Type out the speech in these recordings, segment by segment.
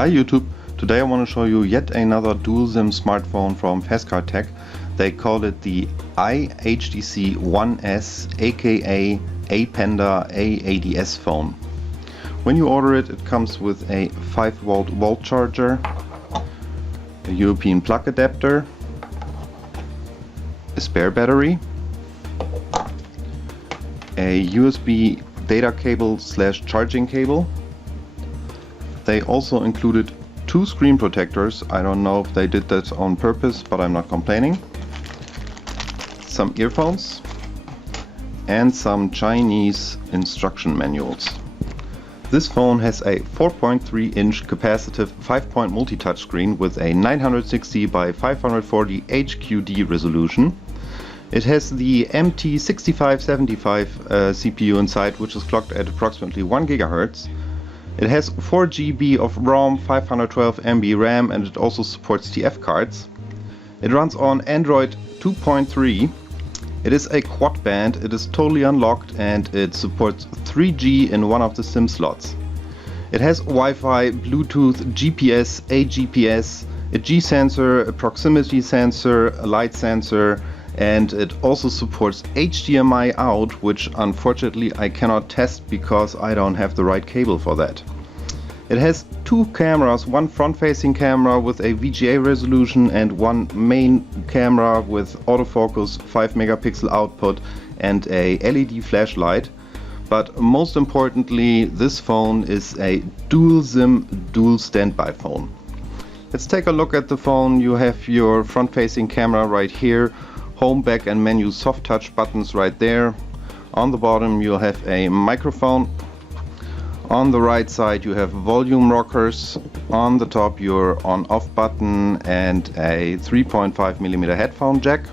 Hi YouTube, today I want to show you yet another dual SIM smartphone from Fastcardtech. They call it the IHTC 1S aka Apada A80S phone. When you order it, it comes with a 5V wall charger, a European plug adapter, a spare battery, a USB data cable / charging cable. They also included 2 screen protectors. I don't know if they did that on purpose, but I'm not complaining. Some earphones and some Chinese instruction manuals. This phone has a 4.3-inch capacitive 5-point multi-touch screen with a 960 by 540 HQD resolution. It has the MT6575 CPU inside, which is clocked at approximately 1 GHz. It has 4 GB of ROM, 512 MB RAM, and it also supports TF cards. It runs on Android 2.3. It is a quadband, it is totally unlocked, and it supports 3G in one of the SIM slots. It has Wi-Fi, Bluetooth, GPS, AGPS, a G sensor, a proximity sensor, a light sensor, and it also supports HDMI out, which unfortunately I cannot test because I don't have the right cable for that. It has 2 cameras, one front-facing camera with a VGA resolution and one main camera with autofocus, 5 megapixel output and a LED flashlight. But most importantly, this phone is a dual SIM, dual standby phone. Let's take a look at the phone. You have your front-facing camera right here, home, back and menu soft touch buttons right there. On the bottom you have a microphone. On the right side you have volume rockers. On the top your on-off button and a 3.5mm headphone jack.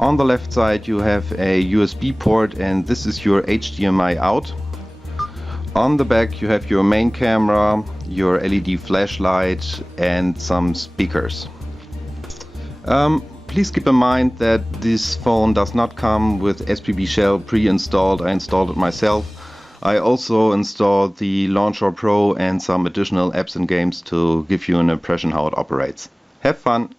On the left side you have a USB port, and this is your HDMI out. On the back you have your main camera, your LED flashlight and some speakers. Please keep in mind that this phone does not come with SPB shell pre-installed. I installed it myself. I also installed the Launcher Pro and some additional apps and games to give you an impression how it operates. Have fun!